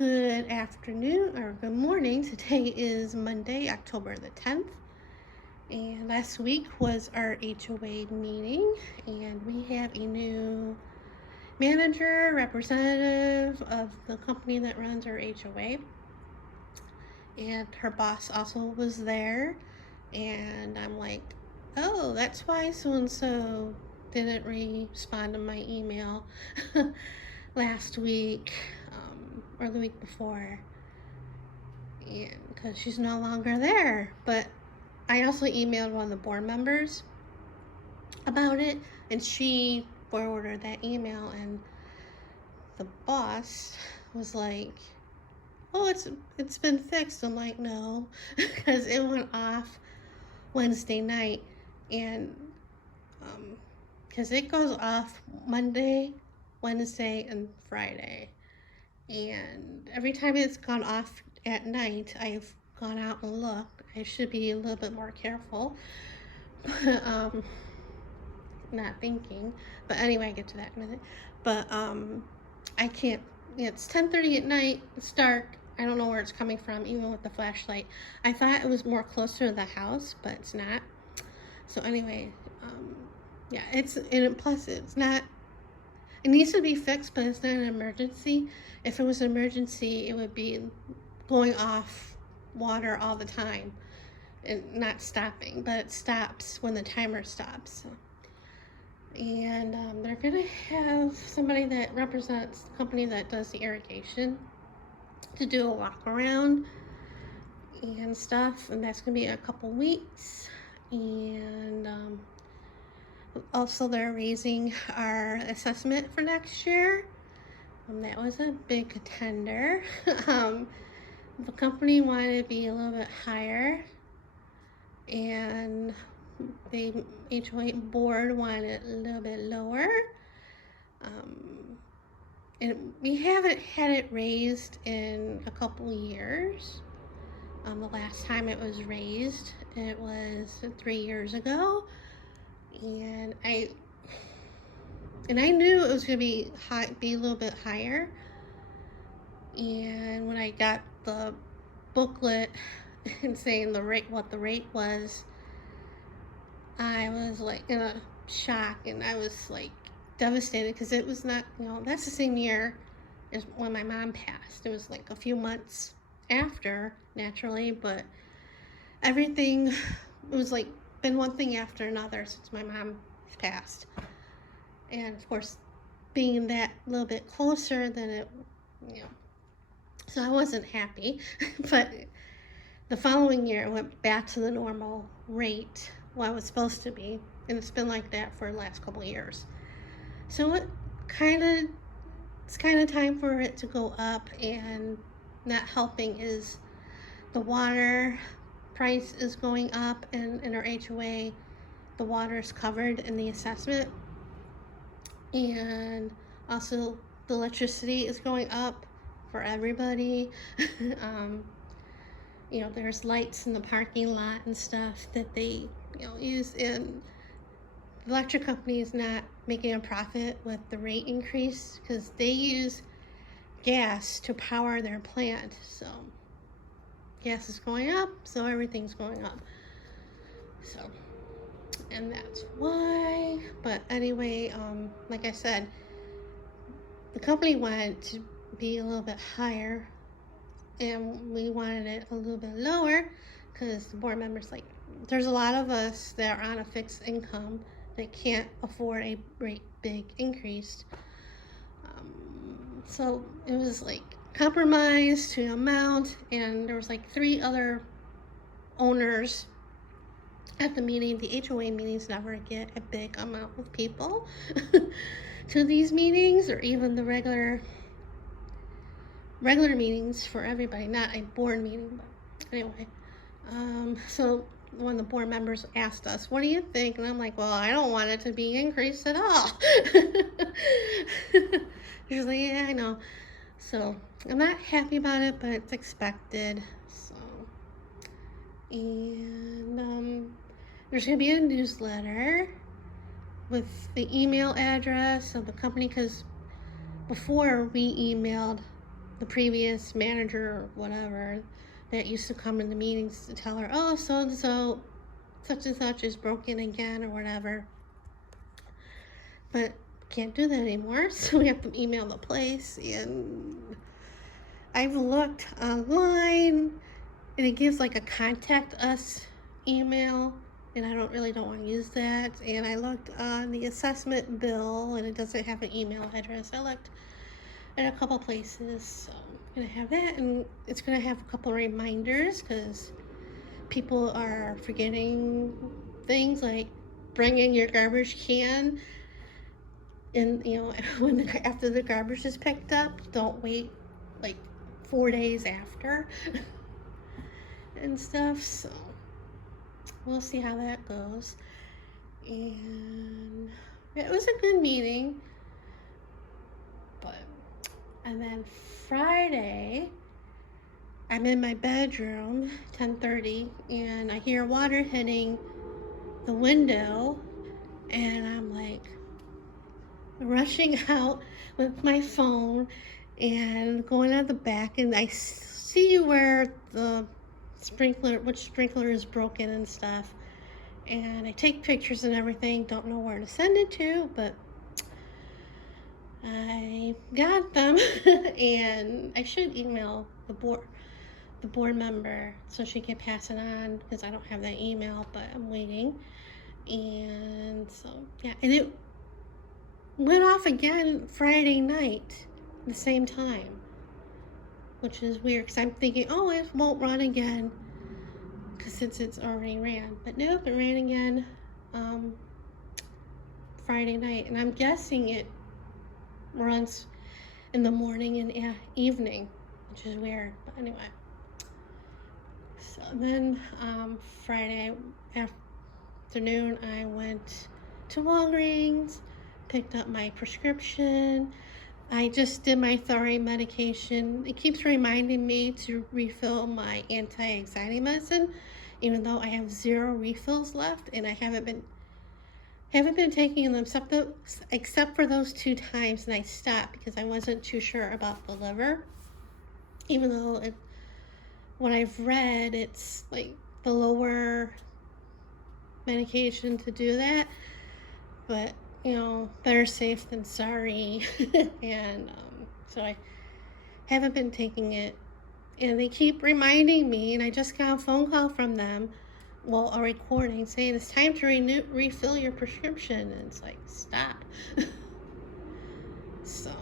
Good afternoon or good morning. Today is Monday, October the 10th. And last week was our HOA meeting, and we have a new manager, representative of the company that runs our HOA. And her boss also was there. And I'm like, oh, that's why so-and-so didn't respond to my email last week or the week before, and because she's no longer there. But I also emailed one of the board members about it, and she forwarded that email, and the boss was like, oh, it's been fixed. I'm like, no, because it went off Wednesday night, and because it goes off Monday, Wednesday, and Friday. And every time it's gone off at night, I've gone out and looked. I should be a little bit more careful. Not thinking. But anyway, I get to that in a minute. But I can't. It's 10:30 at night. It's dark. I don't know where it's coming from, even with the flashlight. I thought it was more closer to the house, but it's not. So anyway, yeah, plus it's not. It needs to be fixed, but it's not an emergency. If it was an emergency, it would be going off water all the time and not stopping, but it stops when the timer stops. And they're gonna have somebody that represents the company that does the irrigation to do a walk around and stuff, and that's gonna be a couple weeks. And also, they're raising our assessment for next year. That was a big contender. The company wanted to be a little bit higher, and the HOA board wanted it a little bit lower. And we haven't had it raised in a couple years. The last time it was raised, it was 3 years ago. And I knew it was gonna be a little bit higher. And when I got the booklet and saying what the rate was, I was like in a shock, and I was like devastated because it was not, that's the same year as when my mom passed. It was like a few months after, naturally, but everything, it was like been one thing after another since my mom passed. And of course, being that little bit closer than it, so I wasn't happy. But the following year, it went back to the normal rate, what it was supposed to be, and it's been like that for the last couple of years. So it's kind of time for it to go up, and not helping is the water price is going up, and in our HOA, the water is covered in the assessment, and also the electricity is going up for everybody. There's lights in the parking lot and stuff that they use, and the electric company is not making a profit with the rate increase because they use gas to power their plant. So gas is going up, so everything's going up. So, and that's why. But anyway, like I said, the company wanted to be a little bit higher, and we wanted it a little bit lower because the board members, like, there's a lot of us that are on a fixed income that can't afford a big increase. So it was like compromise to amount, and there was like 3 other owners at the meeting. The HOA meetings never get a big amount of people to these meetings, or even the regular meetings for everybody, not a board meeting. But anyway, so when the board members asked us, what do you think? And I'm like, well, I don't want it to be increased at all. She's like, yeah, I know. So I'm not happy about it, but it's expected. So, and there's gonna be a newsletter with the email address of the company, because before we emailed the previous manager or whatever that used to come in the meetings to tell her, oh, so and so, such and such is broken again or whatever. But can't do that anymore, so we have to email the place. And I've looked online, and it gives like a contact us email, and I don't want to use that. And I looked on the assessment bill, and it doesn't have an email address. I looked at a couple places, so I'm gonna have that, and it's gonna have a couple reminders because people are forgetting things like bring in your garbage can, and when after the garbage is picked up, don't wait like 4 days after and stuff. So we'll see how that goes. And it was a good meeting. And then Friday, I'm in my bedroom, 10:30, and I hear water hitting the window, and I'm like rushing out with my phone and going out the back, and I see where which sprinkler is broken and stuff, and I take pictures and everything. Don't know where to send it to, but I got them. And I should email the board member so she can pass it on, because I don't have that email, but I'm waiting. And so yeah, and it went off again Friday night the same time, which is weird because I'm thinking, oh, it won't run again since it's already ran. But nope, it ran again Friday night, and I'm guessing it runs in the morning and evening, which is weird. But anyway, so then Friday afternoon I went to Walgreens, picked up my prescription. I just did my thyroid medication. It keeps reminding me to refill my anti-anxiety medicine, even though I have 0 refills left, and I haven't been taking them except for those 2 times, and I stopped because I wasn't too sure about the liver, even though what I've read, it's like the lower medication to do that. But better safe than sorry. And so I haven't been taking it, and they keep reminding me, and I just got a phone call from them, well, a recording saying it's time to refill your prescription, and it's like, stop. so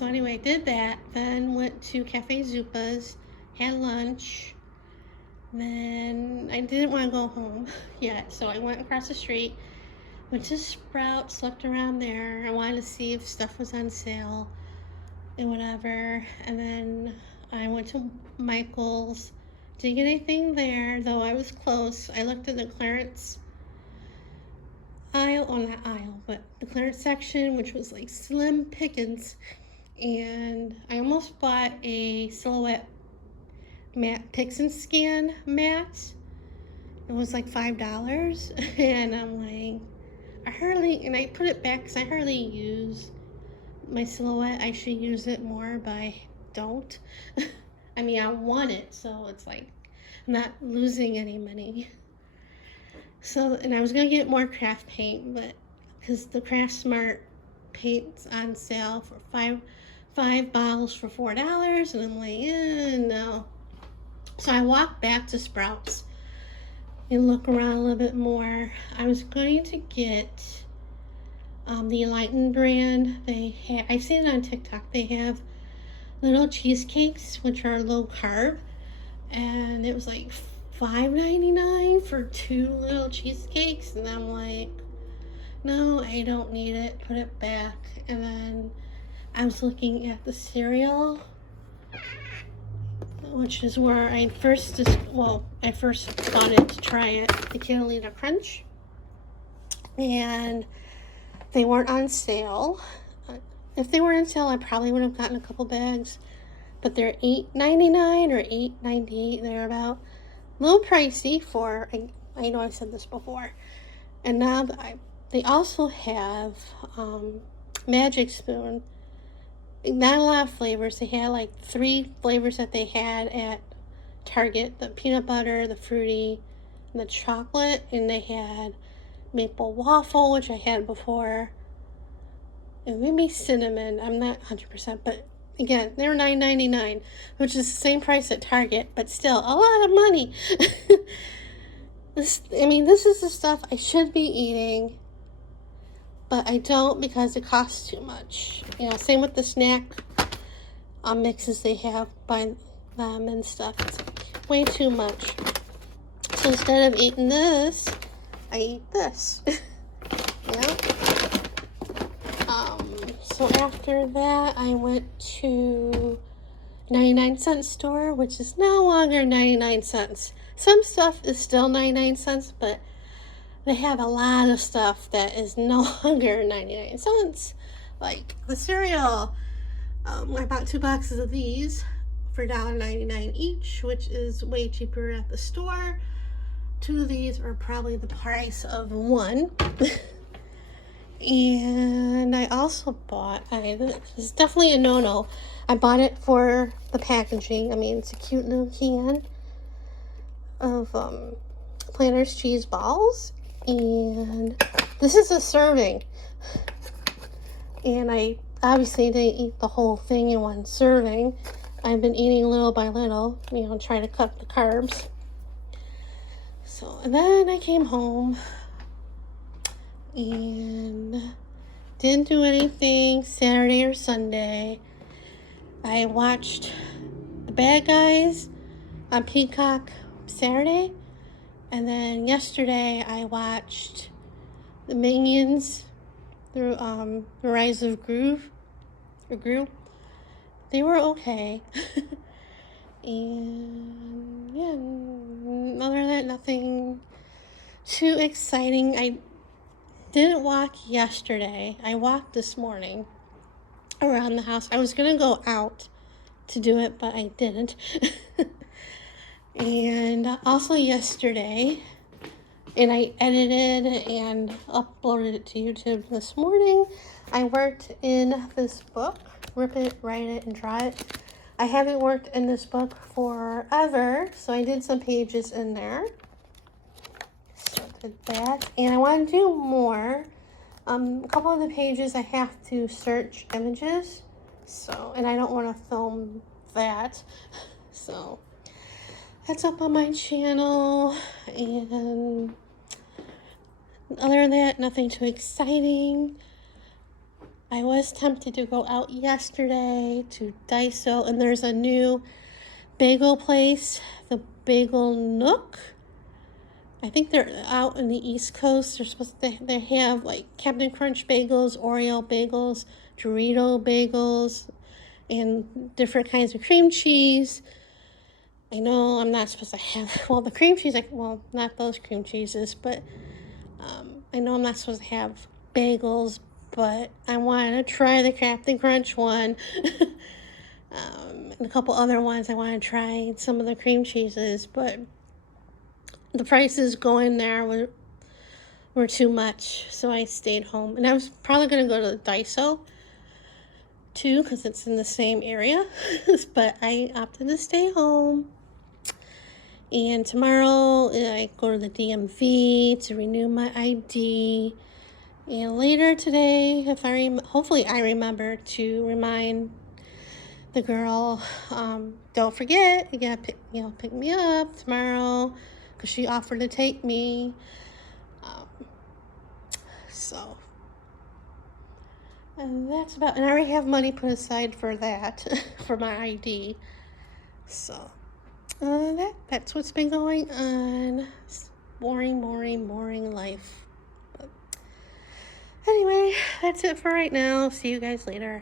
anyway, did that, then went to Cafe Zupa's, had lunch, then I didn't want to go home yet, so I went across the street, went to Sprouts, looked around there. I wanted to see if stuff was on sale and whatever. And then I went to Michael's. Didn't get anything there, though I was close. I looked at the clearance aisle, not aisle, but the clearance section, which was like slim pickings. And I almost bought a Silhouette matte Pix and Scan mat. It was like $5. And I'm like, and I put it back because I hardly use my Silhouette. I should use it more, but I don't. I mean, I want it, so it's like I'm not losing any money. So, and I was gonna get more craft paint, but because the Craft Smart paint's on sale for five bottles for $4, and I'm like, no. So I walked back to Sprouts and look around a little bit more. I was going to get the Enlightened brand. I've seen it on TikTok. They have little cheesecakes, which are low carb, and it was like $5.99 for 2 little cheesecakes, and I'm like, no, I don't need it, put it back. And then I was looking at the cereal, which is where I first wanted to try it, the Catalina Crunch, and they weren't on sale. If they were on sale, I probably would have gotten a couple bags, but they're $8.99 or $8.98 thereabout. A little pricey for, I know I've said this before. And now they also have Magic Spoon not a lot of flavors. They had like 3 flavors that they had at Target: the peanut butter, the fruity, and the chocolate. And they had maple waffle, which I had before, and maybe cinnamon. I'm not 100%, but again, they're $9.99, which is the same price at Target, but still a lot of money. This is the stuff I should be eating, but I don't because it costs too much. Same with the snack mixes they have by them and stuff. It's way too much. So instead of eating this, I eat this. So after that, I went to 99-cent store, which is no longer 99 cents. Some stuff is still 99 cents, but they have a lot of stuff that is no longer 99 cents. Like the cereal. I bought 2 boxes of these for $1.99 each, which is way cheaper at the store. 2 of these are probably the price of 1. And I also bought, this is definitely a no-no. I bought it for the packaging. It's a cute little can of Planters cheese balls. And this is a serving. And I obviously didn't eat the whole thing in one serving. I've been eating little by little, trying to cut the carbs. So, and then I came home and didn't do anything Saturday or Sunday. I watched The Bad Guys on Peacock Saturday, and then yesterday I watched The Minions, The Rise of Gru. They were okay. And yeah, other than that, nothing too exciting. I didn't walk yesterday. I walked this morning around the house. I was gonna go out to do it, but I didn't. And also yesterday, and I edited and uploaded it to YouTube this morning, I worked in this book, Rip It, Write It, and Draw It. I haven't worked in this book forever, so I did some pages in there. So I did that, and I want to do more. A couple of the pages I have to search images, and I don't want to film that. So that's up on my channel, and other than that, nothing too exciting. I was tempted to go out yesterday to DEfult, and there's a new bagel place, the Bagel Nook. I think they're out in the East Coast. They're supposed to, they have like Captain Crunch bagels, Oreo bagels, Dorito bagels, and different kinds of cream cheese. I know I'm not supposed to have, the cream cheese, not those cream cheeses, but I know I'm not supposed to have bagels, but I wanted to try the Captain Crunch one. And a couple other ones I want to try some of the cream cheeses, but the prices going there were too much, so I stayed home. And I was probably going to go to DEfult too, because it's in the same area, but I opted to stay home. And tomorrow I go to the DMV to renew my ID. And later today, hopefully I remember to remind the girl, don't forget, you gotta pick me up tomorrow, because she offered to take me. And that's about, and I already have money put aside for that, for my ID. So, that's what's been going on. It's boring life. But anyway, that's it for right now. See you guys later.